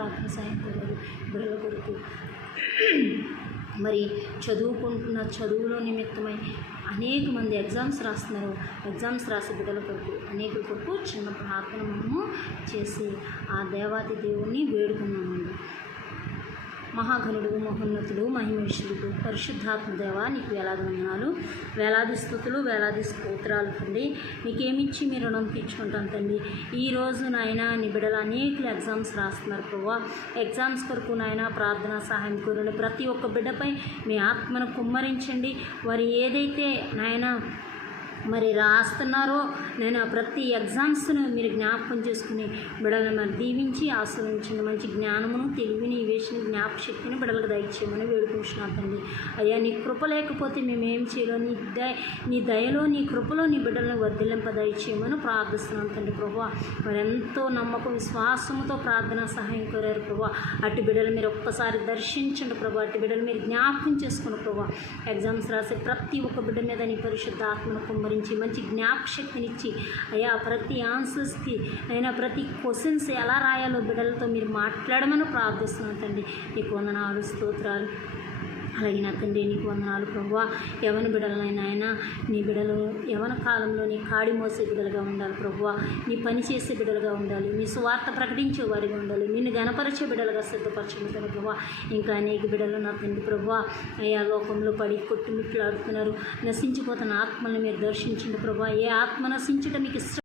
ప్రార్థన సాయం కోరారు బిడ్డల కొరకు. మరి చదువుకుంటున్న చదువులో నిమిత్తమై అనేక మంది ఎగ్జామ్స్ రాస్తున్నారు. ఎగ్జామ్స్ రాసే బిడ్డల కొరకు అనేకుల కొరకు చిన్న ప్రార్థన మనము చేసి ఆ దేవాది దేవుణ్ణి వేడుకున్నామండి. మహాగణుడు, మహోన్నతుడు, మహిమేశ్వరుడు, పరిశుద్ధాత్మ దేవా, నీకు వేలాది వందనాలు, వేలాది స్తుతులు, వేలాది స్తోత్రాలు తండ్రి. నీకేమిచ్చి మీ రుణం తీర్చుకుంటాను తండ్రి. ఈరోజు నాయన నీ బిడ్డలు అనేకులు ఎగ్జామ్స్ రాస్తున్నారు ప్రభా. ఎగ్జామ్స్ కొరకు నాయన ప్రార్థన సహాయం కోరండి. ప్రతి ఒక్క బిడ్డపై మీ ఆత్మను కుమ్మరించండి. వారు ఏదైతే నాయన మరి రాస్తున్నారో నేను ప్రతి ఎగ్జామ్స్ను మీరు జ్ఞాపకం చేసుకుని బిడ్డలను మరి దీవించి ఆశ్రయించండి. మంచి జ్ఞానమును, తెలివిని, వేసిన జ్ఞాపశక్తిని బిడ్డలకు దయచేయమని వేడుకుంటున్నాను తండ్రి. అయ్యా నీ కృప లేకపోతే మేమేం చేయలేం. నీ దయలో, నీ కృపలో నీ బిడ్డలను వర్ధిల్లింప దయచేయమని ప్రార్థిస్తున్నాను తండ్రి. ప్రభా మరి ఎంతో నమ్మకం, విశ్వాసంతో ప్రార్థన సహాయం కోరారు ప్రభా. అటు బిడ్డలు మీరు ఒక్కసారి దర్శించండి ప్రభా. అటు బిడ్డలు మీరు జ్ఞాపకం చేసుకుని ప్రభా. ఎగ్జామ్స్ రాసే ప్రతి ఒక్క బిడ్డ మీద నీ పరిశుద్ధ ఆత్మను కుమ్మరించి మంచి జ్ఞాపశక్తినిచ్చి అయ్యా ప్రతి ఆన్సర్స్కి అయినా ప్రతి క్వశ్చన్స్ ఎలా రాయాలో బిడ్డలతో మీరు మాట్లాడమని ప్రార్థిస్తున్నాను తండ్రి. నీకు వందనాలు, స్తోత్రాలు. అలాగే నా తండ్రి నీకు వందనాలు ప్రభువా. యవన బిడ్డలైనా ఆయన నీ బిడ్డలు యవన కాలంలో నీ కాడి మోసే బిడ్డలుగా ఉండాలి ప్రభువా. నీ పని చేసే బిడ్డలుగా ఉండాలి. నీ సువార్త ప్రకటించే వారిగా ఉండాలి. నిన్ను గణపరిచే బిడ్డలుగా సిద్ధపరచండి ప్రభువా. ఇంకా అనేక బిడ్డలు నా తండ్రి ప్రభువా అయ్యా లోకంలో పడి కొట్టుమిట్లాడుతున్నారు. నశించిపోతున్న ఆత్మల్ని మీరు దర్శించండి ప్రభువా. ఏ ఆత్మ నశించడం మీకు ఇష్టం